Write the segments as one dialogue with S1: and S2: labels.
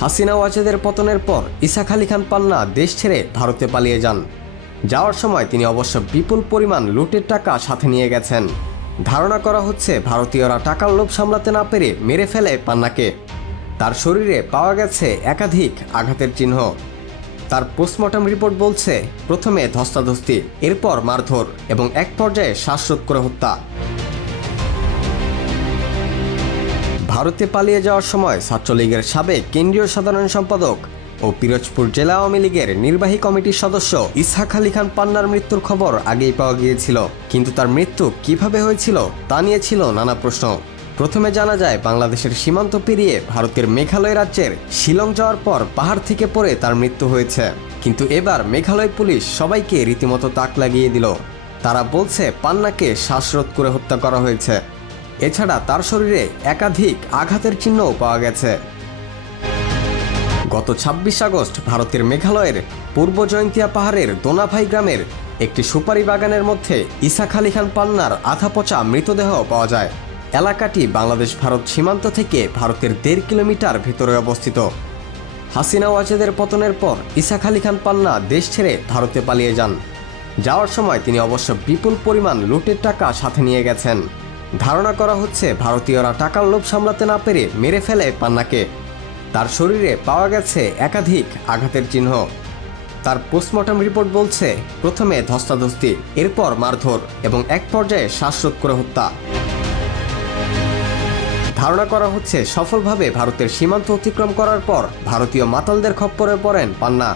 S1: হাসিনা ওয়াজেদের পতনের পর ইসাক আলী খান পান্না দেশ ছেড়ে ভারতে পালিয়ে যান। যাওয়ার সময় তিনি অবশ্য বিপুল পরিমাণ লুটের টাকা সাথে নিয়ে গেছেন। ধারণা করা হচ্ছে ভারতীয়রা টাকার লোভ সামলাতে না পেরে মেরে ফেলে পান্নাকে। তার শরীরে পাওয়া গেছে একাধিক আঘাতের চিহ্ন। তার পোস্টমর্টম রিপোর্ট বলছে, প্রথমে ধস্তাধস্তি, এরপর মারধর এবং এক পর্যায়ে শ্বাসরোধ করে হত্যা। ভারতে পালিয়ে যাওয়ার সময় ছাত্রলীগের সাবেক কেন্দ্রীয় সাধারণ সম্পাদক ও পিরোজপুর জেলা আওয়ামী লীগের নির্বাহী কমিটির সদস্য ইসহাক আলী খান পান্নার মৃত্যুর খবর আগেই পাওয়া গিয়েছিল। কিন্তু তার মৃত্যু কীভাবে হয়েছিল তা নিয়ে ছিল নানা প্রশ্ন। প্রথমে জানা যায়, বাংলাদেশের সীমান্ত পেরিয়ে ভারতের মেঘালয় রাজ্যের শিলং যাওয়ার পর পাহাড় থেকে পড়ে তার মৃত্যু হয়েছে। কিন্তু এবার মেঘালয় পুলিশ সবাইকে রীতিমতো তাক লাগিয়ে দিল। তারা বলছে, পান্নাকে শ্বাসরোধ করে হত্যা করা হয়েছে। এছাড়া তার শরীরে একাধিক আঘাতের চিহ্নও পাওয়া গেছে। গত ছাব্বিশ আগস্ট ভারতের মেঘালয়ের পূর্ব জয়ন্তিয়া পাহাড়ের দোনাভাই গ্রামের একটি সুপারি বাগানের মধ্যে ইসাক আলী খান পান্নার আধা পচা মৃতদেহ পাওয়া যায়। এলাকাটি বাংলাদেশ ভারত সীমান্ত থেকে ভারতের দেড় কিলোমিটার ভিতরে অবস্থিত। হাসিনা ওয়াজেদের পতনের পর ইসাক আলী খান পান্না দেশ ছেড়ে ভারতে পালিয়ে যান। যাওয়ার সময় তিনি অবশ্য বিপুল পরিমাণ লুটের টাকা সাথে নিয়ে গেছেন। ধারণা করা হচ্ছে ভারতীয়রা টাকার লোভ সামলাতে না পেরে মেরে ফেলে পান্নাকে। তার শরীরে পাওয়া গেছে একাধিক আঘাতের চিহ্ন। তার পোস্টমর্টম রিপোর্ট বলছে, প্রথমে ধস্তাধস্তি, এরপর মারধর এবং এক পর্যায়ে শ্বাসরোধ করে হত্যা। ধারণা করা হচ্ছে, সফলভাবে ভারতের সীমান্ত অতিক্রম করার পর ভারতীয় মাতালদের খপ্পরে পড়েন পান্না।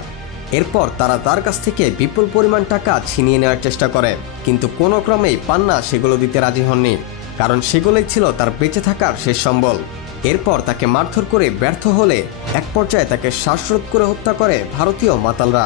S1: এরপর তারা তার কাছ থেকে বিপুল পরিমাণ টাকা ছিনিয়ে নেওয়ার চেষ্টা করে, কিন্তু কোনো ক্রমেই পান্না সেগুলো দিতে রাজি হননি। কারণ সেগুলোই ছিল তার বেঁচে থাকার শেষ সম্বল। এরপর তাকে মারধর করে ব্যর্থ হলে এক পর্যায়ে তাকে শ্বাসরোধ করে হত্যা করে ভারতীয় মাতালরা।